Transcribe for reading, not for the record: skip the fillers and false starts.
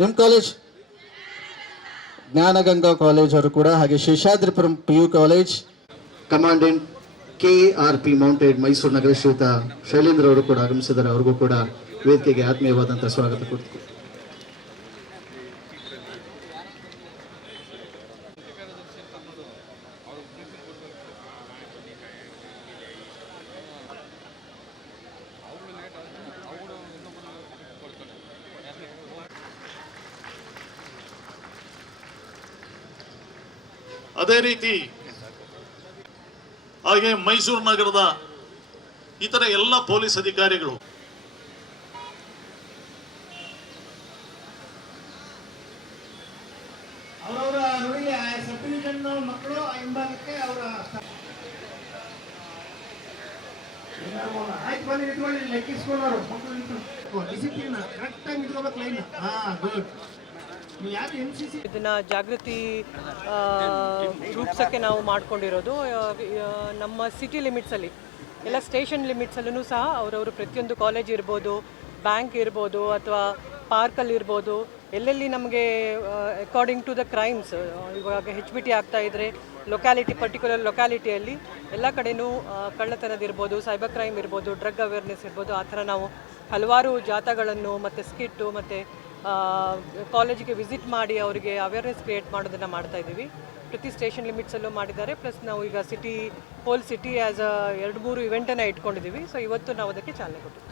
ನಿಮ್ಮ college Jnanaganga college ಅವರು ಕೂಡ, ಹಾಗೆ Seshadripuram PU college commandant KARP mounted Mysuru ನಗರ ಶ್ರೀಯುತ ಶೈಲೇಂದ್ರ ಅವರು ಕೂಡ ಆಗಮಿಸಿದ್ದಾರೆ. ಅವ್ರಿಗೂ ಕೂಡ ವೇದಿಕೆಗೆ ಆತ್ಮೀಯವಾದಂತಹ ಸ್ವಾಗತ ಕೊಡ್ತೀವಿ. ಅದೇ ರೀತಿ ಹಾಗೆ ಮೈಸೂರು ನಗರದ ಇತರ ಎಲ್ಲ ಪೊಲೀಸ್ ಅಧಿಕಾರಿಗಳು ಅವರವರ ನೋಡಿ ಸಬ್ ಡಿವಿಷನ್ ಮಕ್ಕಳು ಹಿಂಭಾಗಕ್ಕೆ ಅವರ ಆಯ್ತು ಬನ್ನಿ ಇಟ್ಕೊಳ್ಳಿ ಲೆಕ್ಕಿಸ್ಕೊಳ್ಳೋರು ಮಕ್ಕಳು ಡಿಸಿಪ್ಲಿನ್ ಕರೆಕ್ಟಾಗಿ ಇಟ್ಕೋಬೇಕು ಲೈನ್. ಗುಡ್. ಇದನ್ನ ಜಾಗೃತಿ ರೂಪಿಸೋಕ್ಕೆ ನಾವು ಮಾಡ್ಕೊಂಡಿರೋದು. ನಮ್ಮ ಸಿಟಿ ಲಿಮಿಟ್ಸಲ್ಲಿ ಎಲ್ಲ ಸ್ಟೇಷನ್ ಲಿಮಿಟ್ಸಲ್ಲೂ ಸಹ ಅವರವರು ಪ್ರತಿಯೊಂದು ಕಾಲೇಜ್ ಇರ್ಬೋದು, ಬ್ಯಾಂಕ್ ಇರ್ಬೋದು, ಅಥವಾ ಪಾರ್ಕಲ್ಲಿ ಇರ್ಬೋದು, ಎಲ್ಲೆಲ್ಲಿ ನಮಗೆ ಅಕಾರ್ಡಿಂಗ್ ಟು ದ ಕ್ರೈಮ್ಸ್ ಇವಾಗ HBT ಆಗ್ತಾ ಇದ್ದರೆ ಪರ್ಟಿಕ್ಯುಲರ್ ಲೊಕ್ಯಾಲಿಟಿಯಲ್ಲಿ ಎಲ್ಲ ಕಡೆಯೂ ಕಳ್ಳತನದಿರ್ಬೋದು, ಸೈಬರ್ ಕ್ರೈಮ್ ಇರ್ಬೋದು, ಡ್ರಗ್ ಅವೇರ್ನೆಸ್ ಇರ್ಬೋದು, ಆ ಥರ ನಾವು ಹಲವಾರು ಜಾಥಾಗಳನ್ನು ಮತ್ತು ಸ್ಕಿಟ್ಟು ಮತ್ತು ಕಾಲೇಜಿಗೆ ವಿಸಿಟ್ ಮಾಡಿ ಅವರಿಗೆ ಅವೇರ್ನೆಸ್ ಕ್ರಿಯೇಟ್ ಮಾಡೋದನ್ನು ಮಾಡ್ತಾ ಇದ್ದೀವಿ. ಪ್ರತಿ ಸ್ಟೇಷನ್ ಲಿಮಿಟ್ಸಲ್ಲೂ ಮಾಡಿದ್ದಾರೆ. ಪ್ಲಸ್ ನಾವು ಈಗ ಹೋಲ್ ಸಿಟಿ ಆ್ಯಸ್ 2-3 ಇವೆಂಟನ್ನು ಇಟ್ಕೊಂಡಿದ್ದೀವಿ. ಸೊ ಇವತ್ತು ನಾವು ಅದಕ್ಕೆ ಚಾಲನೆ ಕೊಟ್ಟಿದ್ದೀವಿ.